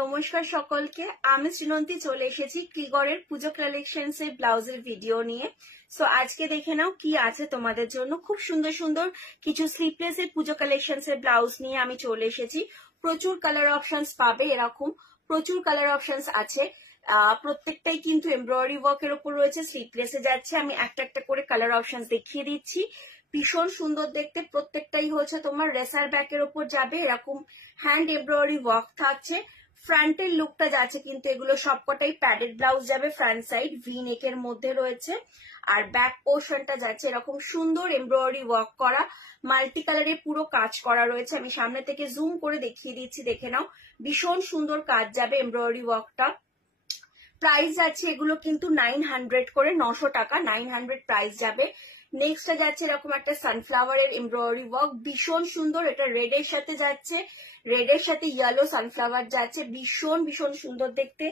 নমস্কার সকলকে, আমি শ্রীনন্তী চলে এসেছি ক্লিগরের পুজো কালেকশনস এর ব্লাউজের ভিডিও নিয়ে। সো আজকে দেখে নাও কি আছে তোমাদের জন্য। খুব সুন্দর সুন্দর কিছু স্লিপলেস এর পুজো কালেকশনস এর ব্লাউজ নিয়ে আমি চলে এসেছি। প্রচুর কালার অপশনস পাবে, এরকম প্রচুর কালার অপশনস আছে। প্রত্যেকটাই কিন্তু এমব্রয়ডারি ওয়ার্কের উপর রয়েছে, স্লিপলেসে যাচ্ছে। আমি একটা একটা করে কালার অপশনস দেখিয়ে দিচ্ছি। ভীষণ সুন্দর দেখতে, প্রত্যেকটাই হচ্ছে তোমার রেসার ব্যাকের উপর যাবে, এরকম হ্যান্ড এমব্রয়ডারি ওয়ার্ক থাকছে। ফ্রন্টের লুকটা যাচ্ছে কিন্তু এগুলো সবকটাই প্যাডেড ব্লাউজ যাবে, ফ্রন্ট সাইড ভি নেকের মধ্যে রয়েছে। আর ব্যাক পোর্শনটা যাচ্ছে এরকম সুন্দর এমব্রয়ডারি ওয়ার্ক করা, মাল্টি কালারের পুরো কাজ করা রয়েছে। আমি সামনে থেকে জুম করে দেখিয়ে দিচ্ছি, দেখে নাও। ভীষণ সুন্দর কাজ যাবে এমব্রয়ডারি ওয়ার্কটা। প্রাইস যাচ্ছে এগুলো কিন্তু 900 করে, 900 টাকা 900 প্রাইস যাবে। নেক্সটটা যাচ্ছে এরকম একটা সানফ্লাওয়ারের এমব্রয়ডারি ওয়ার্ক, ভীষণ সুন্দর। এটা রেড এর সাথে যাচ্ছে, রেড এর সাথে ইয়েলো সানফ্লাওয়ার যাচ্ছে, ভীষণ ভীষণ সুন্দর দেখতে,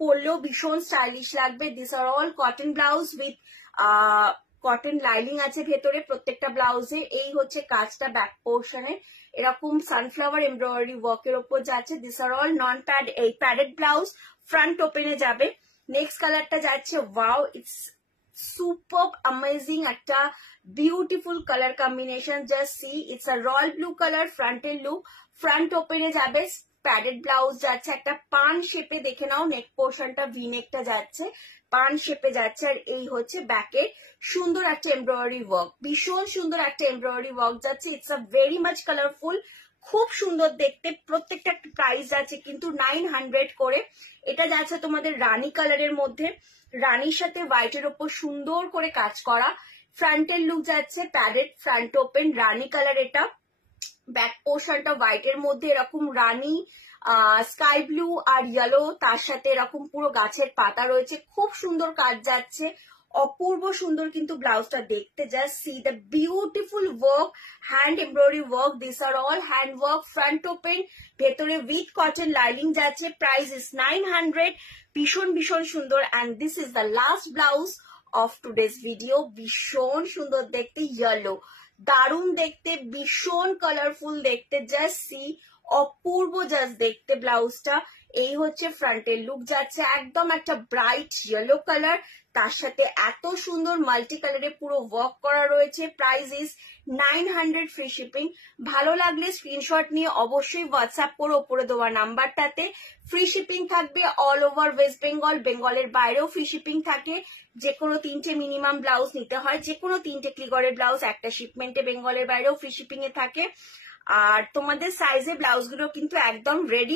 পরলেও ভীষণ স্টাইলিশ লাগবে। This are all cotton blouse with cotton lining আছে ভেতরে প্রত্যেকটা ব্লাউজে। এই হচ্ছে কাজটা ব্যাক পোর্শনে, এরকম সানফ্লাওয়ার এমব্রয়ডারি ওয়ার্কের ওপর যাচ্ছে। This are all non pad, এই প্যাডেড ব্লাউজ ফ্রন্ট ওপেনে যাবে। নেক্সট কালারটা যাচ্ছে ওয়াও, ইটস সুপার অ্যামেজিং একটা beautiful colour combination. Just see, it's a royal blue colour. ফ্রন্টের লুক, ফ্রন্ট ওপেনে যাবে, প্যাডেড ব্লাউজ যাচ্ছে একটা পান শেপে, দেখে নাও। নেক পোর্শনটা ভি নেকটা যাচ্ছে, পান শেপে যাচ্ছে। আর এই হচ্ছে ব্যাকের সুন্দর একটা এমব্রয়ডারি ওয়ার্ক, ভীষণ সুন্দর একটা এমব্রয়ডারি ওয়ার্ক যাচ্ছে। It's a very much colourful, খুব সুন্দর দেখতে। প্রত্যেকটা প্রাইস আছে কিন্তু 900 করে। এটা যাচ্ছে তোমাদের রানী কালারের মধ্যে, রানীর সাথে হোয়াইটের ওপর সুন্দর করে কাজ করা। ফ্রন্টের লুক যাচ্ছে প্যাডেড, ফ্রন্ট ওপেন, রানী কালার এটা। ব্যাক পোর্শনটা হোয়াইটের মধ্যে এরকম রানী, স্কাই ব্লু আর ইয়েলো, তার সাথে এরকম পুরো গাছের পাতা রয়েছে। খুব সুন্দর কাজ যাচ্ছে, অপূর্ব সুন্দর কিন্তু ব্লাউজটা দেখতে। Just see the beautiful work, hand embroidery work. This are all hand work, front open, ভেতরে উইথ কটন লাইনিং যাচ্ছে। প্রাইস ইজ 900, ভীষণ ভীষণ সুন্দর। And this is the last blouse of today's video. ভীষণ সুন্দর দেখতে, ইয়েলো, দারুণ দেখতে, ভীষণ কালারফুল দেখতে। জাস্ট সি, অপূর্ব জাস্ট দেখতে ব্লাউজটা। এই হচ্ছে ফ্রন্টের লুক যাচ্ছে, একদম একটা ব্রাইট ইয়েলো কালার, তার সাথে এত সুন্দর মাল্টি কালারে পুরো ওয়ার্ক করা রয়েছে। Price is 900 free shipping. ভালো লাগলে স্ক্রিনশট নিয়ে অবশ্যই হোয়াটসঅ্যাপ করো ওপরে দেওয়া নাম্বারটাতে। ফ্রি শিপিং থাকবে অল ওভার ওয়েস্ট বেঙ্গল, বেঙ্গলের বাইরেও ফ্রি শিপিং থাকে। যে কোনো 3টে মিনিমাম ব্লাউজ নিতে হয়, যে কোনো 3টে ক্লিগরের ব্লাউজ একটা শিপমেন্টে বেঙ্গলের বাইরেও ফ্রি শিপিং এ থাকে। আর তোমাদের সাইজে ব্লাউজগুলো কিন্তু একদম রেডি